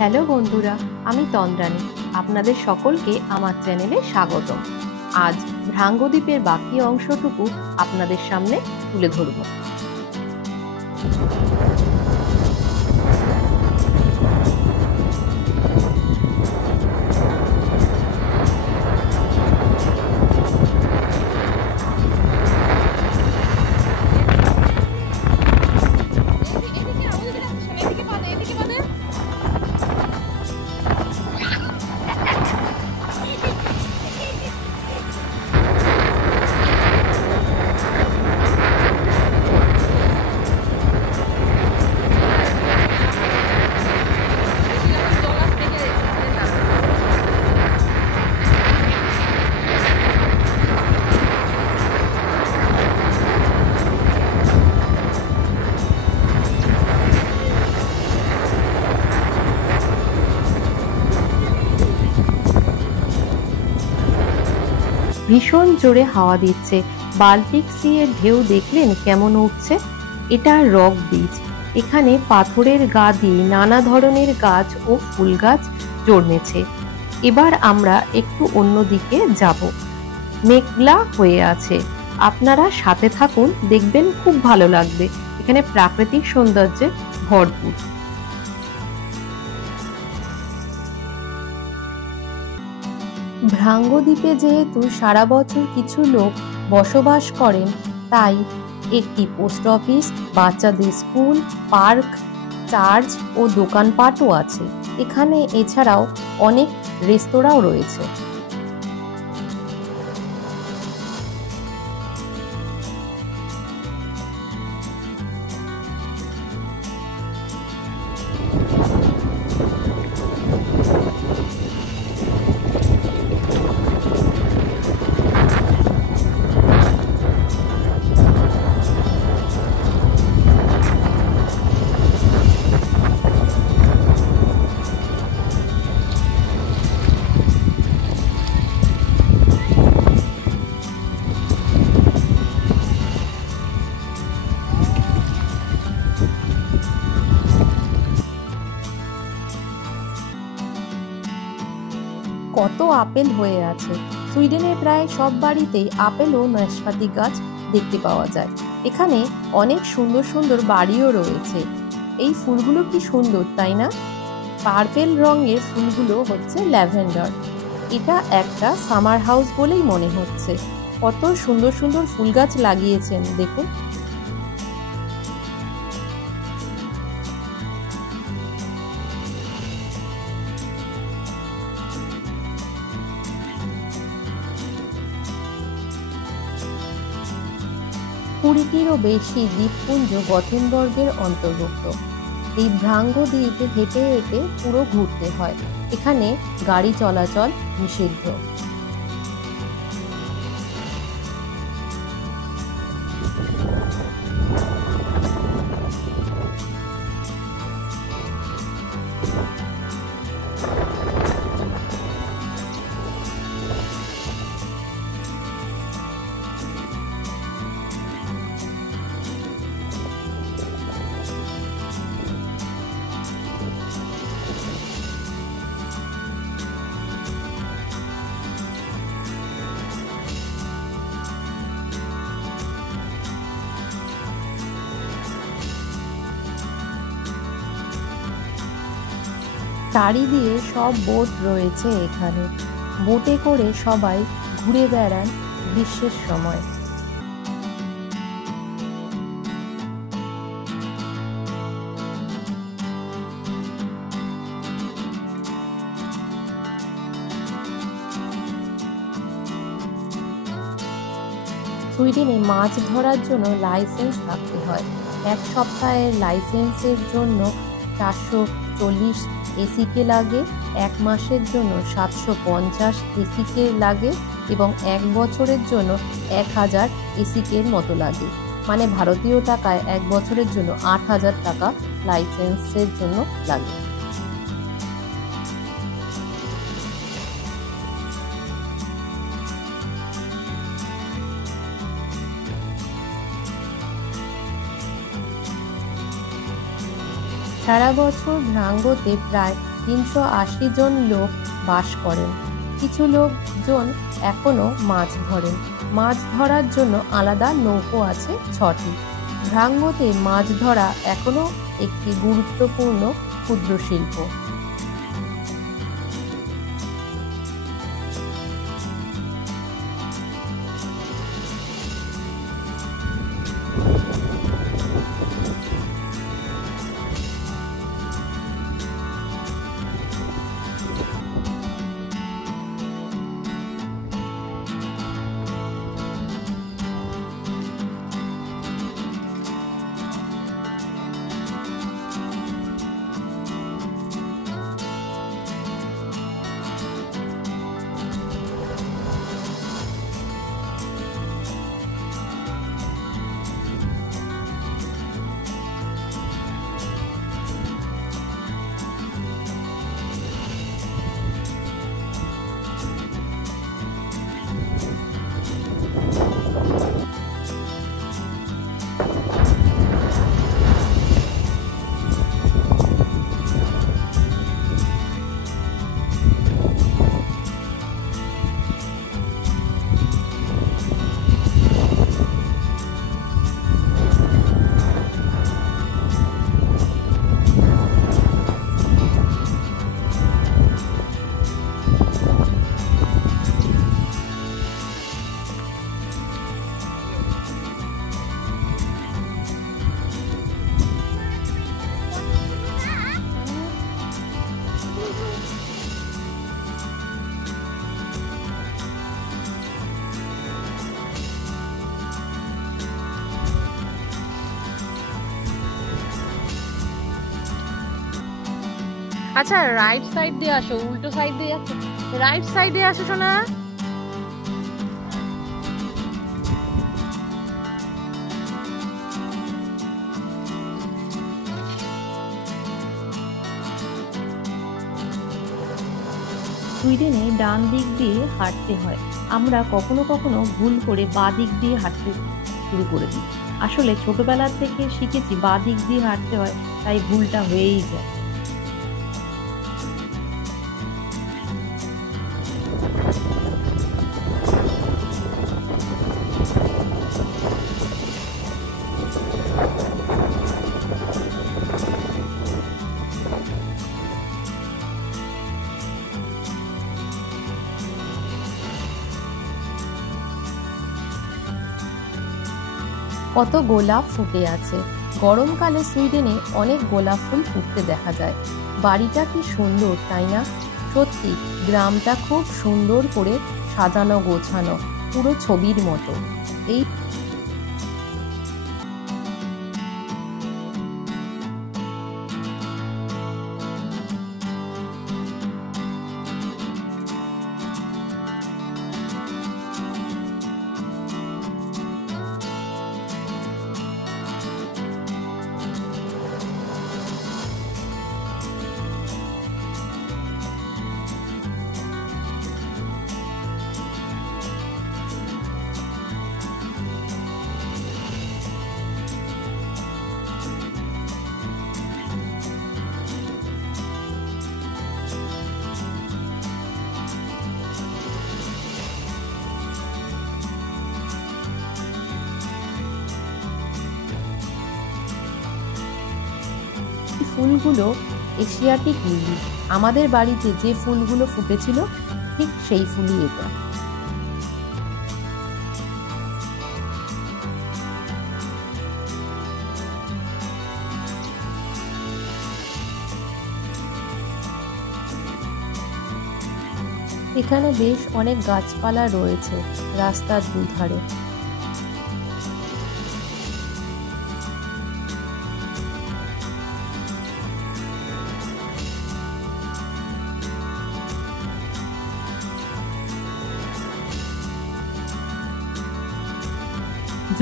Hello বন্ধুরা, আমি তন্দ্রানী। আপনাদের সকলকে আমার চ্যানেলে স্বাগতম। আজ ভ্রাঙ্গদ্বীপের বাকি অংশটুকু আপনাদের সামনে তুলে ধরব। ভীষণ জোরে হাওয়া দিচ্ছে। বাল্টিক সি এর ঢেউ দেখলেন কেমন উঠছে? এটা রক বিচ। এখানে পাথরের গা দিয়ে নানা ধরনের গাছ ও ফুল গাছ জন্মেছে। এবার আমরা একটু অন্যদিকে যাব। মেঘলা হয়ে আছে। আপনারা সাথে থাকুন, দেখবেন খুব ভালো লাগবে। এখানে প্রাকৃতিক সৌন্দর্যে ভরপুর। ভ্রাঙ্গদ্বীপে যেহেতু সারা বছর কিছু লোক বসবাস করেন, তাই একটি পোস্ট অফিস, বাচ্চাদের স্কুল, পার্ক, চার্চ ও দোকানপাটও আছে। এখানে এছাড়াও অনেক রেস্তোরাঁও রয়েছে। কত আপেল হয়ে আছে! সুইডেনের প্রায় সব বাড়িতেই আপেল ও নাশপাতি গাছ দেখতে পাওয়া যায়। এখানে অনেক সুন্দর সুন্দর বাড়িও রয়েছে। এই ফুলগুলো কি সুন্দর, তাই না? পার্পেল রঙের ফুলগুলো হচ্ছে ল্যাভেন্ডার। এটা একটা সামার হাউস বলেই মনে হচ্ছে। কত সুন্দর সুন্দর ফুল গাছ লাগিয়েছেন দেখুন। কুড়িটিরও বেশি দ্বীপপুঞ্জ গথেনবার্গের অন্তর্ভুক্ত। এই ভ্রাঙ্গদ্বীপে হেঁটে হেঁটে পুরো ঘুরতে হয়। এখানে গাড়ি চলাচল নিষিদ্ধ। চারিদিকে সব বোট রয়েছে এখানে। বোটে করে সবাই ঘুরে বেড়ান গ্রীষ্মের সময়। সুইডেনে মাছ ধরার জন্য লাইসেন্স থাকতে হয়। এক সপ্তাহের লাইসেন্সের জন্য 440 এসিকে লাগে, এক মাসের জন্য 750 এসিকে লাগে এবং এক বছরের জন্য 1000 এসিকের মতো লাগে। মানে ভারতীয় টাকায় এক বছরের জন্য 8000 টাকা লাইসেন্সের জন্য লাগে। সারা বছর ভ্রাঙ্গতে প্রায় 380 জন লোক বাস করেন। কিছু লোকজন এখনো মাছ ধরেন। মাছ ধরার জন্য আলাদা নৌকো আছে 6টি। ভ্রাঙ্গতে মাছ ধরা এখনো একটি গুরুত্বপূর্ণ ক্ষুদ্র শিল্প। আচ্ছা, রাইট সাইড দিয়ে আসো, উল্টো সাইড দিয়ে যাচ্ছে। রাইট সাইডে আসো সোনা। সুইডেনে ডান দিক দিয়ে হাঁটতে হয়। আমরা কখনো কখনো ভুল করে বাঁ দিক দিয়ে হাঁটতে শুরু করে দিই। আসলে ছোটবেলা থেকে শিখেছি বাঁ দিক দিয়ে হাঁটতে হয়, তাই ভুলটা হয়েই যায়। কত গোলাপ ফুটে আছে। গরমকালে সুইডেনে অনেক গোলাপ ফুল ফুটতে দেখা যায়। বাড়িটা কি সুন্দর, তাই না? সত্যি গ্রামটা খুব সুন্দর করে সাজানো গোছানো, পুরো ছবির মতো। এই ফুলগুলো এশিয়াটিক লিলি। আমাদের বাড়িতে যে ফুলগুলো ফুটেছিল ঠিক সেই ফুলই এটা। এখানে বেশ অনেক গাছপালা রয়েছে রাস্তার দুধারে।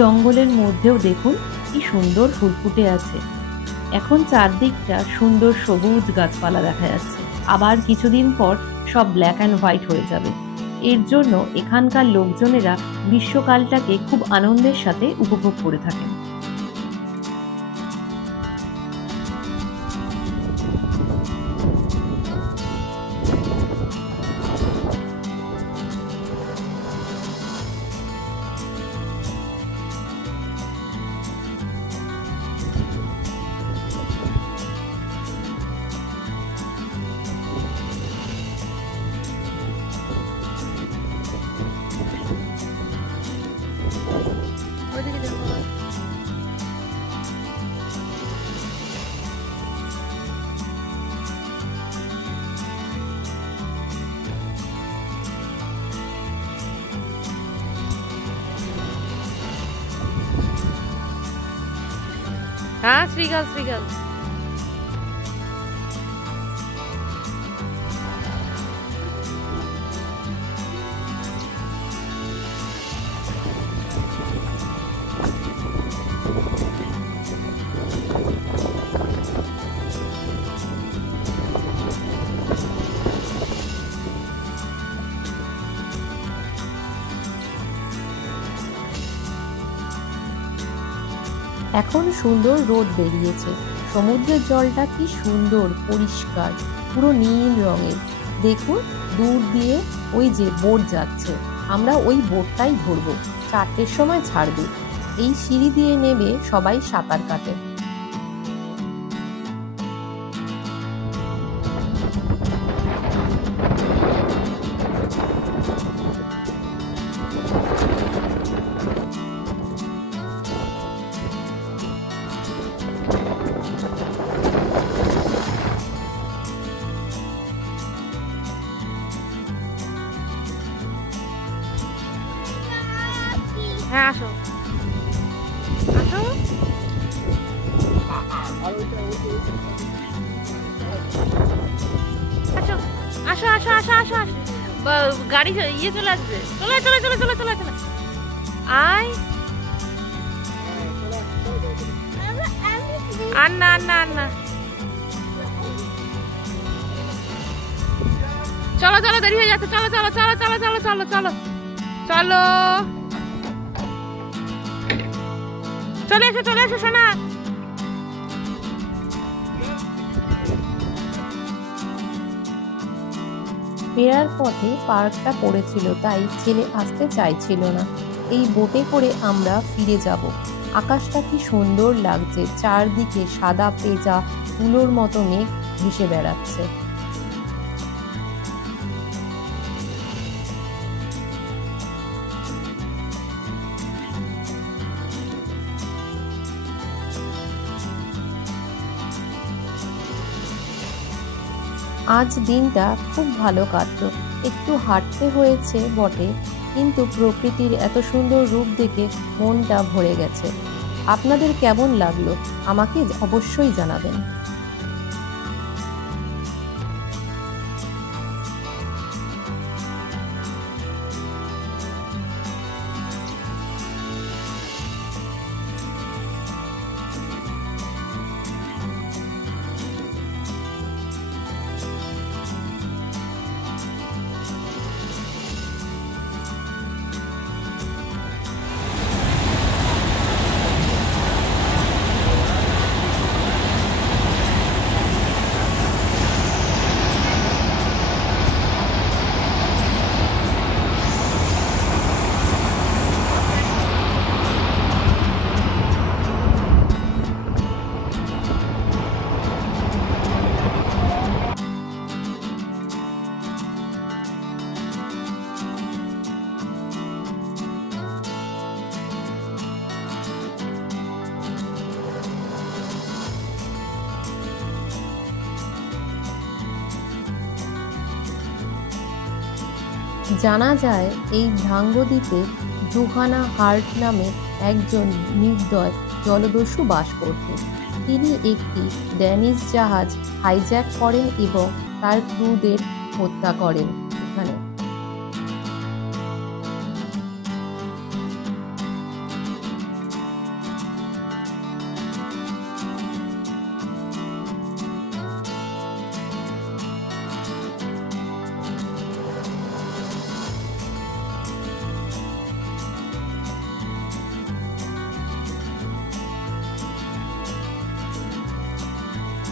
জঙ্গলের মধ্যেও দেখুন কি সুন্দর ফুল ফুটে আছে। এখন চারদিকটা সুন্দর সবুজ গাছপালা দেখা যাচ্ছে। আবার কিছুদিন পর সব ব্ল্যাক অ্যান্ড হোয়াইট হয়ে যাবে। এর জন্য এখানকার লোকজনেরা গ্রীষ্মকালটাকে খুব আনন্দের সাথে উপভোগ করে থাকেন। হ্যাঁ, শ্রীগাল শ্রীগাল। এখন সুন্দর রোদ বেরিয়েছে, সমুদ্রের জলটা কি সুন্দর পরিষ্কার, পুরো নীল রঙের। দেখুন দূর দিয়ে ওই যে বোট যাচ্ছে, আমরা ওই বোটটাই ধরবো, 4টের সময় ছাড়বে। এই সিঁড়ি দিয়ে নেমে সবাই সাঁতার কাটে। হ্যাঁ, আসো আসো। আসো আসো আসো আসো আসো, গাড়ি ইয়ে চলে আসবে। চলে চলে চলে চলে চলে চলে আয়। আর না আর না আর না, চলো চলো, দেরি হয়ে যাচ্ছে। চলো চলো চলো চলো চলো চলো চলো চলো, চলে এসো সোনা। ফেরার পথে পার্কটা পড়েছিল, তাই ছেলে আসতে চাইছিল না। এই বোটে করে আমরা ফিরে যাব। আকাশটা কি সুন্দর লাগছে, চারদিকে সাদা পেঁজা তুলোর মতো মেঘ ভেসে বেড়াচ্ছে। আজ দিনটা খুব ভালো কাটলো। একটু হাঁটতে হয়েছে বটে, কিন্তু প্রকৃতির এত সুন্দর রূপ দেখে মনটা ভরে গেছে। আপনাদের কেমন লাগলো আমাকে অবশ্যই জানাবেন। জানা যায় এই ভাঙ্গদ্বীপে জোহানা হার্ট নামে একজন নির্দয় জলদস্যু বাস করতেন। তিনি একটি ড্যানিশ জাহাজ হাইজ্যাক করেন এবং তার ক্রুদের হত্যা করেন। এখানে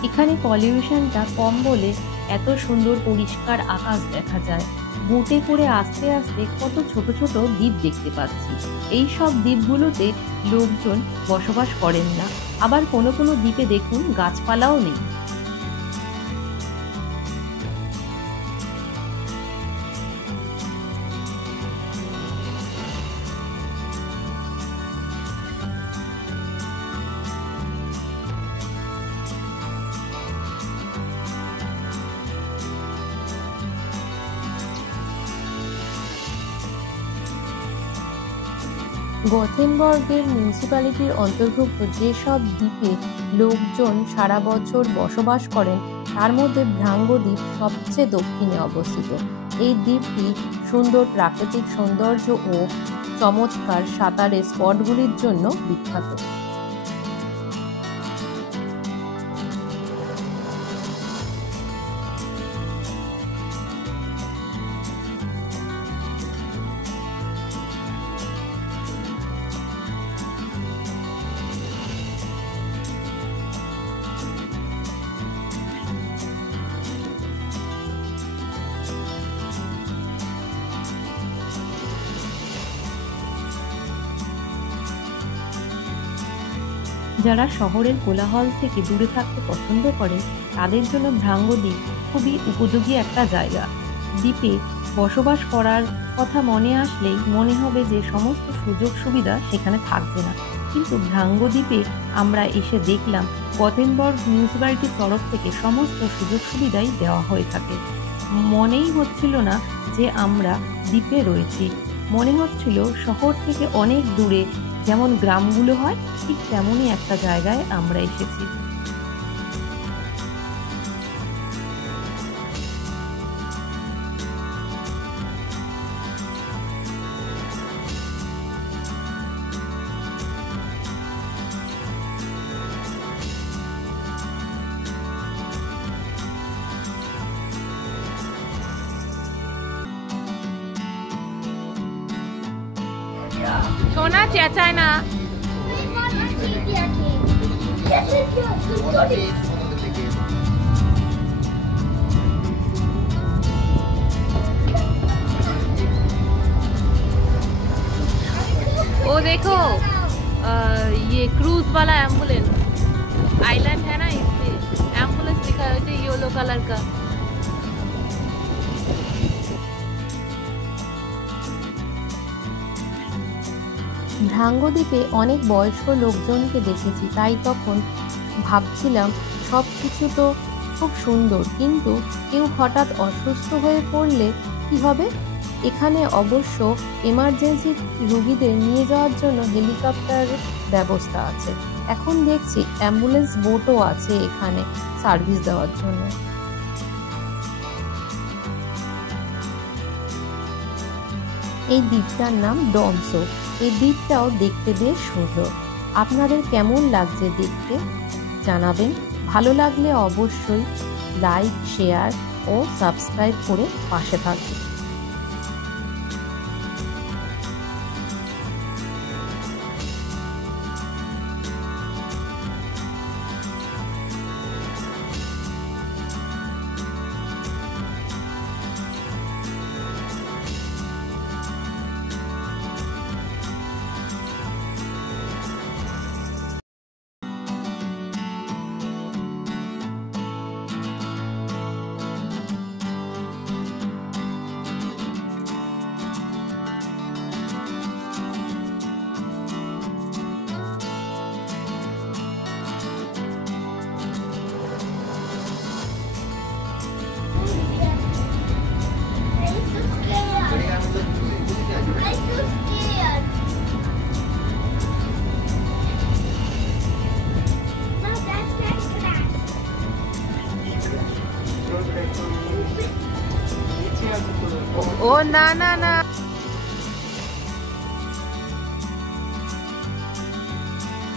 এখানে পলিউশনটা কম বলে এত সুন্দর পরিষ্কার আকাশ দেখা যায়। বোটে করে আস্তে আস্তে কত ছোট ছোট দ্বীপ দেখতে পাচ্ছি। এই সব দ্বীপগুলোতে লোকজন বসবাস করেন না, আবার কোনো কোনো দ্বীপে দেখুন গাছপালাও নেই। গথেনবার্গের মিউনিসিপ্যালিটির অন্তর্ভুক্ত যেসব দ্বীপে লোকজন সারা বছর বসবাস করেন তার মধ্যে ভ্রাঙ্গ দ্বীপ সবচেয়ে দক্ষিণে অবস্থিত। এই দ্বীপটি সুন্দর প্রাকৃতিক সৌন্দর্য ও চমৎকার সাঁতারের স্পটগুলির জন্য বিখ্যাত। যারা শহরের কোলাহল থেকে দূরে থাকতে পছন্দ করেন তাদের জন্য ভ্রাঙ্গ দ্বীপ খুবই উপযোগী একটা জায়গা। দ্বীপে বসবাস করার কথা মনে আসলেই মনে হবে যে সমস্ত সুযোগ সুবিধা সেখানে থাকবে না, কিন্তু ভ্রাঙ্গ দ্বীপে আমরা এসে দেখলাম গথেনবার্গ মিউনিসিপ্যালিটির তরফ থেকে সমস্ত সুযোগ সুবিধাই দেওয়া হয়ে থাকে। মনেই হচ্ছিল না যে আমরা দ্বীপে রয়েছি, মনে হচ্ছিল শহর থেকে অনেক দূরে যেমন গ্রামগুলো হয় ঠিক তেমনই একটা জায়গায় আমরা এসেছি। সোনা চেঁচায় না। वो देखो ये क्रूज वाला एम्बुलेंस, आइलैंड है ना, इससे एम्बुलेंस दिखा है येलो कलर का। ভ্রাঙ্গ দ্বীপে অনেক বয়স্ক লোকজনকে দেখেছি, তাই তখন ভাবছিলাম সব কিছু তো খুব সুন্দর, কিন্তু কেউ হঠাৎ অসুস্থ হয়ে পড়লে কি হবে। এখানে অবশ্য এমার্জেন্সি রোগীদের নিয়ে যাওয়ার জন্য হেলিকপ্টার ব্যবস্থা আছে। এখন দেখছি অ্যাম্বুলেন্স বোটও আছে এখানে সার্ভিস দেওয়ার জন্য। এই দ্বীপটার নাম ডনসো। এই দ্বীপটাও দেখতে বেশ সুন্দর। আপনাদের কেমন লাগছে দেখতে জানাবেন। ভালো লাগলে অবশ্যই লাইক, শেয়ার ও সাবস্ক্রাইব করে পাশে থাকবেন। ও না না না,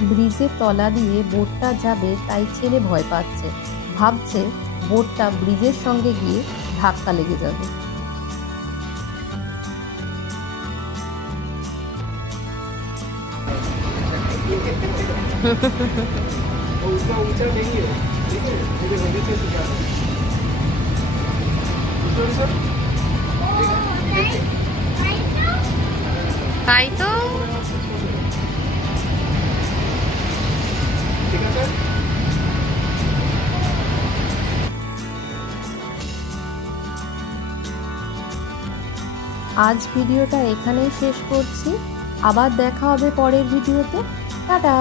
ব্রিজের তলা দিয়ে বোটটা যাবে তাই ছেলে ভয় পাচ্ছে, ভাবছে বোটটা ব্রিজের সঙ্গে গিয়ে ধাক্কা লেগে যাবে। তাই তো আজ ভিডিওটা এখানেই শেষ করছি। আবার দেখা হবে পরের ভিডিওতে। টাটা।